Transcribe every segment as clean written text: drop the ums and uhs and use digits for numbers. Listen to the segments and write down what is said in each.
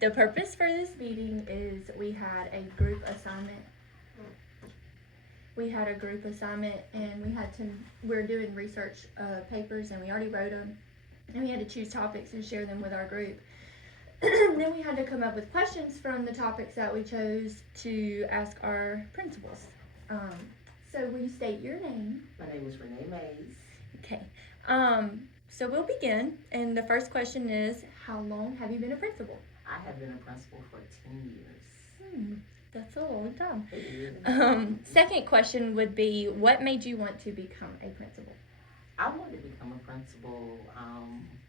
The purpose for this meeting is we had a group assignment. And we're doing research papers, and we already wrote them, and we had to choose topics and share them with our group. Then we had to come up with questions from the topics that we chose to ask our principals. So will you state your name? My name is Renee Mays. Okay. So we'll begin, and the first question is, how long have you been a principal? I have been a principal for 10 years. That's a long time. It is. Second question would be, what made you want to become a principal? I wanted to become a principal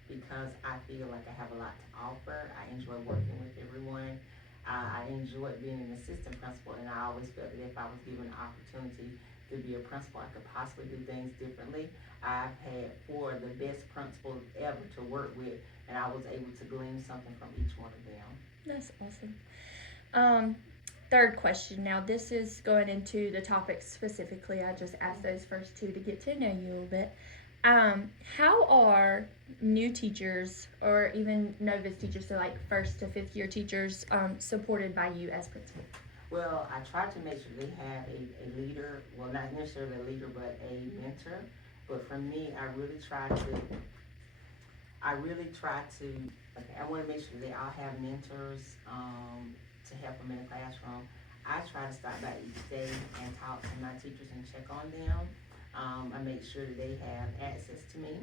because I feel like I have a lot to offer. I enjoy working with everyone. I enjoy being an assistant principal, and I always felt that if I was given an opportunity to be a principal, I could possibly do things differently. I've had 4 of the best principals ever to work with, and I was able to glean something from each one of them. That's awesome. Third question. Now, this is going into the topics specifically. I just asked those first 2 to get to know you a little bit. How are new teachers, or even novice teachers, so like 1st to 5th year teachers, supported by you as principal? Well, I try to make sure they have a leader, well, not necessarily a leader, but a mentor. But for me, I really try to, okay, I want to make sure they all have mentors to help them in the classroom. I try to stop by each day and talk to my teachers and check on them. I make sure that they have access to me,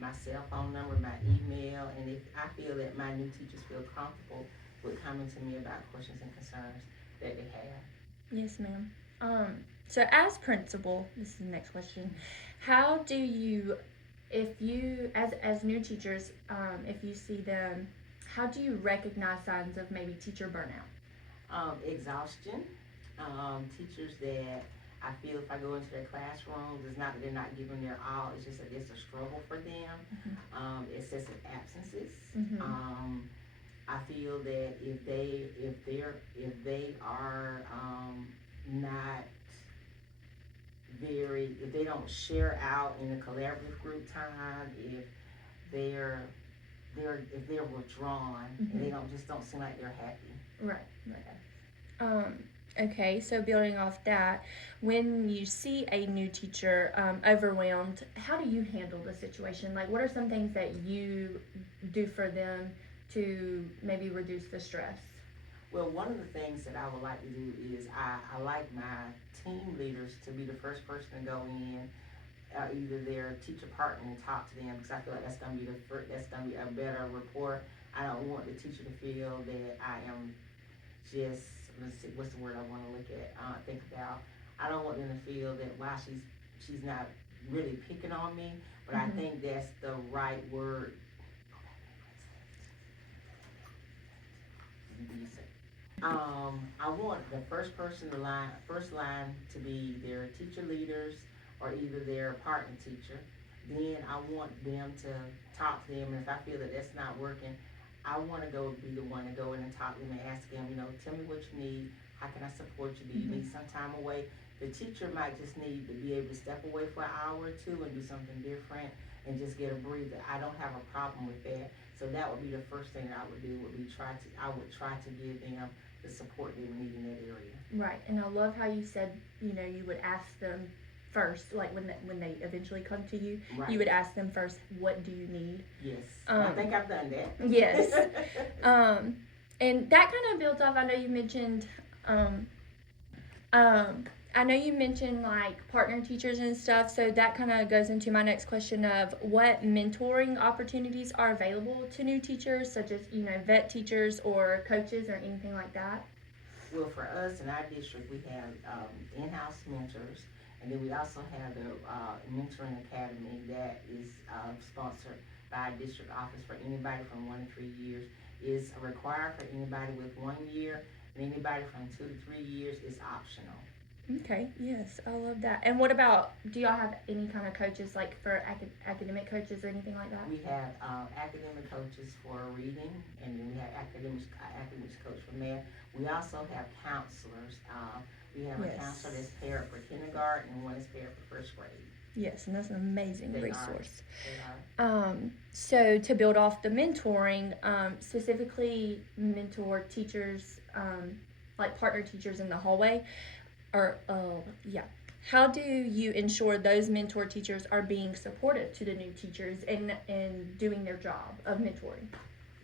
my cell phone number, my email, and if I feel that my new teachers feel comfortable with coming to me about questions and concerns that they have. Yes, ma'am. So as principal, this is the next question. How do you, if you, as new teachers, if you see them, how do you recognize signs of maybe teacher burnout? Exhaustion. Teachers that I feel if I go into their classrooms, it's not that they're not giving their all, it's just that it's a struggle for them. Excessive absences. I feel that if they are not if they don't share out in the collaborative group time, if they're withdrawn, and they don't seem like they're happy. Right. Okay, so building off that, when you see a new teacher overwhelmed, how do you handle the situation? Like, what are some things that you do for them to maybe reduce the stress? Well, one of the things that I would like to do is I like my team leaders to be the first person to go in, either their teacher partner, and talk to them, because I feel like that's going to be a better rapport. I don't want the teacher to feel that I am just, let's see, what's the word I want to think about. I don't want them to feel that while she's not really picking on me, but I think that's the right word. I want the first line to be their teacher leaders or either their partner teacher. Then I want them to talk to them, and if I feel that that's not working, I want to be the one to go in and talk to them and ask them, tell me what you need. How can I support you? Do you need some time away? The teacher might just need to be able to step away for an hour or 2 and do something different and just get a breather. I don't have a problem with that. So that would be the first thing that I would do. I would try to give them the support they would need in that area. Right, and I love how you said, you would ask them first, like when they eventually come to you, right. You would ask them first, what do you need? Yes, I think I've done that. Yes. And that kind of builds off, I know you mentioned, like partner teachers and stuff, so that kind of goes into my next question of what mentoring opportunities are available to new teachers, such as, vet teachers or coaches or anything like that? Well, for us in our district, we have in-house mentors, and then we also have the mentoring academy that is sponsored by our district office for anybody from 1 to 3 years. Is required for anybody with 1 year, and anybody from 2 to 3 years is optional. Okay, yes, I love that. And what about, do y'all have any kind of coaches, like for academic coaches or anything like that? We have academic coaches for reading, and then we have academics coach for math. We also have counselors. We have a counselor that's paired for kindergarten and one is paired for first grade. Yes, and that's an amazing They are. resource. They are. So to build off the mentoring, specifically mentor teachers, like partner teachers in the hallway, or yeah. How do you ensure those mentor teachers are being supportive to the new teachers and doing their job of mentoring?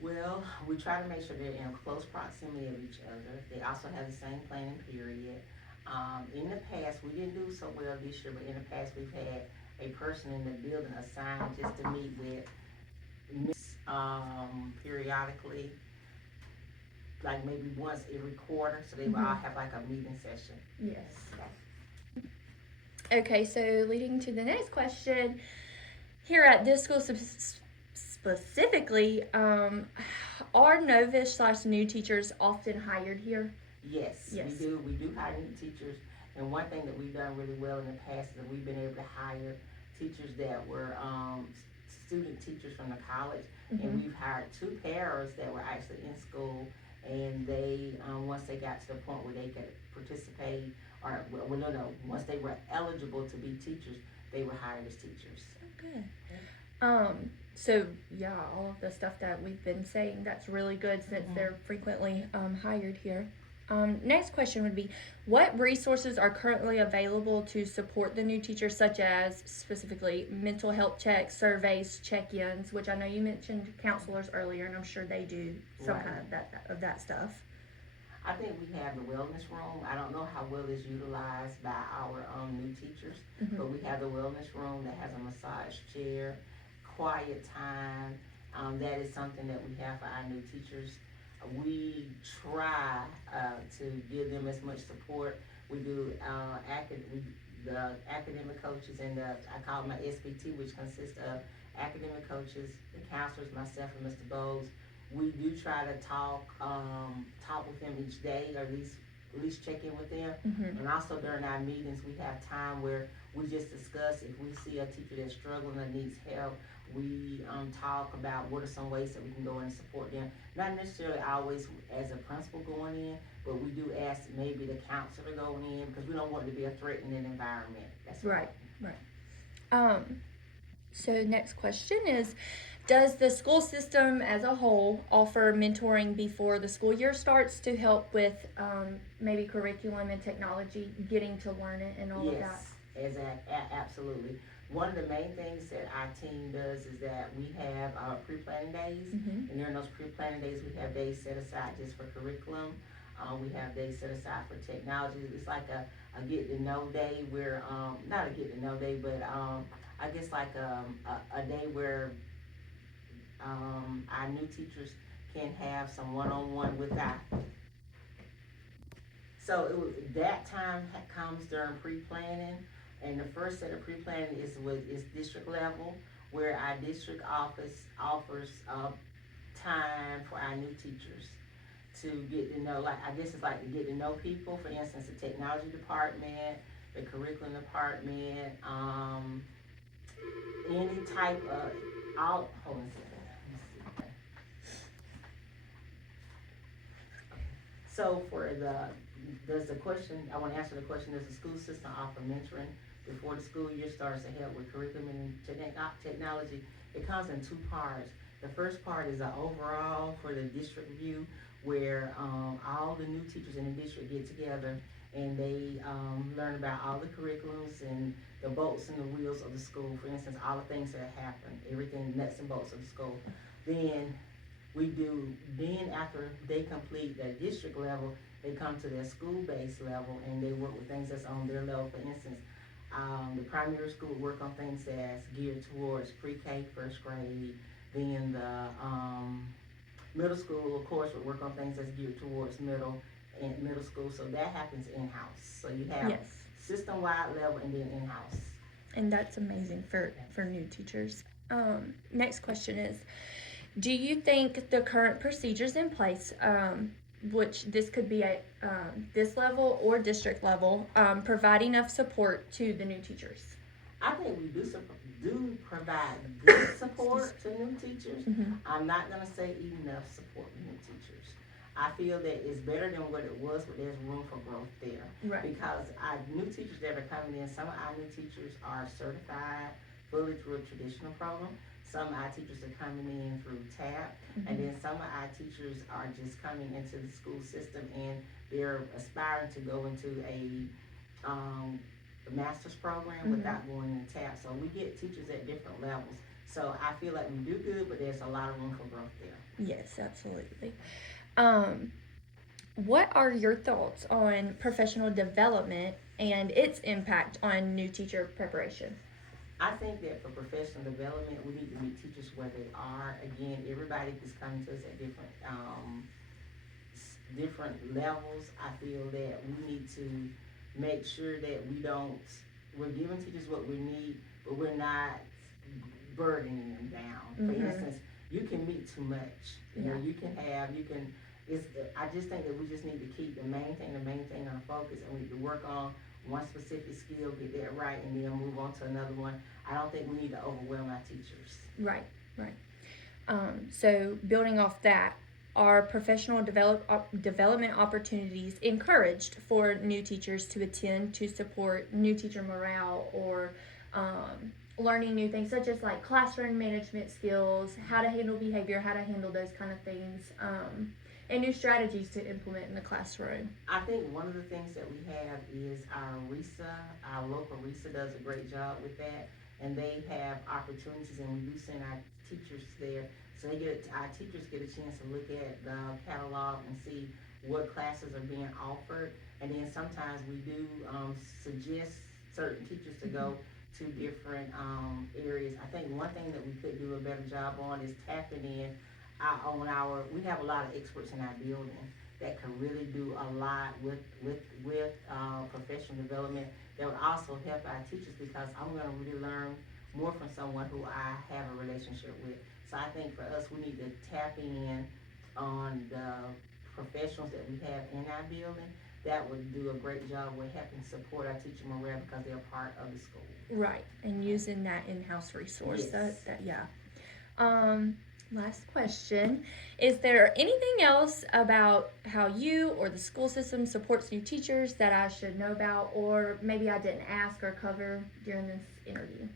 Well, we try to make sure they're in close proximity of each other. They also have the same planning period. In the past, we didn't do so well this year, but in the past, we've had a person in the building assigned just to meet with periodically, like maybe once every quarter, so they will all have like a meeting session. Yes. Okay, so leading to the next question, here at this school specifically, are novice/new teachers often hired here? Yes, Yes. we do. We do hire new teachers, and one thing that we've done really well in the past is that we've been able to hire teachers that were student teachers from the college, and we've hired 2 pairs that were actually in school, and they once they got to the point where they could participate, or once they were eligible to be teachers, they were hired as teachers. Okay. So yeah, all of the stuff that we've been saying, that's really good since they're frequently hired here. Next question would be, what resources are currently available to support the new teachers, such as specifically mental health checks, surveys, check-ins, which I know you mentioned counselors earlier, and I'm sure they do some Right. kind of that stuff. I think we have the wellness room. I don't know how well it's utilized by our new teachers, but we have the wellness room that has a massage chair, quiet time. That is something that we have for our new teachers. We try to give them as much support. We do the academic coaches and I call it my SPT, which consists of academic coaches, the counselors, myself, and Mr. Bowles. We do try to talk with them each day, or at least check in with them. And also during our meetings, we have time where we just discuss if we see a teacher that's struggling or needs help. We talk about what are some ways that we can go in and support them. Not necessarily always as a principal going in, but we do ask maybe the counselor to go in, because we don't want it to be a threatening environment. That's Right. So next question is, does the school system as a whole offer mentoring before the school year starts to help with maybe curriculum and technology, getting to learn it and all of that? Yes, absolutely. One of the main things that our team does is that we have our pre-planning days, and during those pre-planning days, we have days set aside just for curriculum. We have days set aside for technology. It's like a get-to-know day where, not a get-to-know day, but I guess like a day where our new teachers can have some one-on-one with our. So that time comes during pre-planning, and the first set of pre-planning is district level, where our district office offers time for our new teachers to get to know, like, I guess it's like to get to know people. For instance, the technology department, the curriculum department, any type of, hold on a second. So does the question, I want to answer the question, does the school system offer mentoring before the school year starts to help with curriculum and technology? It comes in 2 parts. The first part is an overall for the district view, where all the new teachers in the district get together and they learn about all the curriculums and the bolts and the wheels of the school. For instance, all the things that happen, everything nuts and bolts of the school. Then after they complete their district level, they come to their school-based level and they work with things that's on their level. For instance, the primary school would work on things that's geared towards pre-K, first grade. Then the middle school, of course, would work on things that's geared towards middle school. So that happens in-house. So you have system-wide level and then in-house. And that's amazing for new teachers. Next question is, do you think the current procedures in place, which this could be at this level or district level, provide enough support to the new teachers? I think we do provide good support to new teachers. I'm not going to say enough support to new teachers. I feel that it's better than what it was, but there's room for growth there. Right. Because our new teachers that are coming in, some of our new teachers are certified fully through a traditional program. Some of our teachers are coming in through TAP, and then some of our teachers are just coming into the school system and they're aspiring to go into a master's program without going in TAP. So we get teachers at different levels. So I feel like we do good, but there's a lot of room for growth there. Yes, absolutely. What are your thoughts on professional development and its impact on new teacher preparation? I think that for professional development, we need to meet teachers where they are. Again, everybody is coming to us at different levels. I feel that we need to make sure that we're giving teachers what we need, but we're not burdening them down. For instance, you can meet too much. I just think that we just need to keep the main thing on focus, and we need to work on one specific skill, get that right, and then move on to another one. I don't think we need to overwhelm our teachers. Right. So building off that, are professional development opportunities encouraged for new teachers to attend to support new teacher morale or learning new things such as like classroom management skills, how to handle behavior, how to handle those kind of things, and new strategies to implement in the classroom? I think one of the things that we have is our RESA. Our local RESA does a great job with that, and they have opportunities, and we do send our teachers there. So our teachers get a chance to look at the catalog and see what classes are being offered, and then sometimes we do suggest certain teachers to go to different areas. I think one thing that we could do a better job on is tapping in we have a lot of experts in our building that can really do a lot with professional development. That would also help our teachers, because I'm going to really learn more from someone who I have a relationship with. So I think for us, we need to tap in on the professionals that we have in our building. That would do a great job with helping support our teacher morale, because they're part of the school. Right, and using that in-house resource. Yes. Last question. Is there anything else about how you or the school system supports new teachers that I should know about, or maybe I didn't ask or cover during this interview?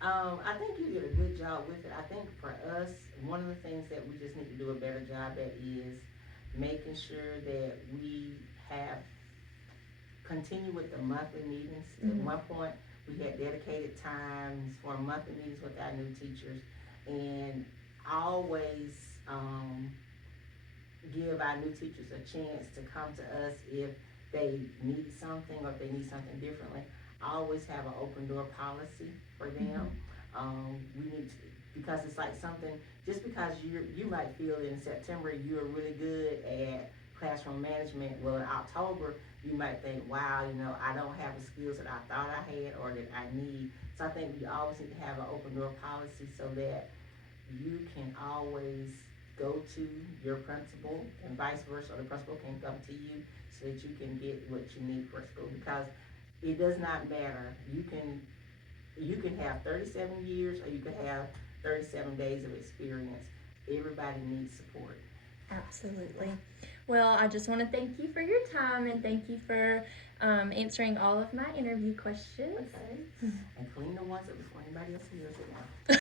I think you did a good job with it. I think for us, one of the things that we just need to do a better job at is making sure that we continue with the monthly meetings. At one point, we had dedicated times for monthly meetings with our new teachers, and always give our new teachers a chance to come to us if they need something or if they need something differently. I always have an open door policy for them. We need to, because it's like something, just because you might feel that in September you're really good at classroom management, well in October you might think, wow, I don't have the skills that I thought I had or that I need. So I think we always need to have an open door policy so that you can always go to your principal and vice versa, or the principal can come to you so that you can get what you need for school. Because it does not matter. You can have 37 years or you can have 37 days of experience. Everybody needs support. Absolutely. Well, I just want to thank you for your time, and thank you for answering all of my interview questions. Okay. And clean the ones up before anybody else hears it now.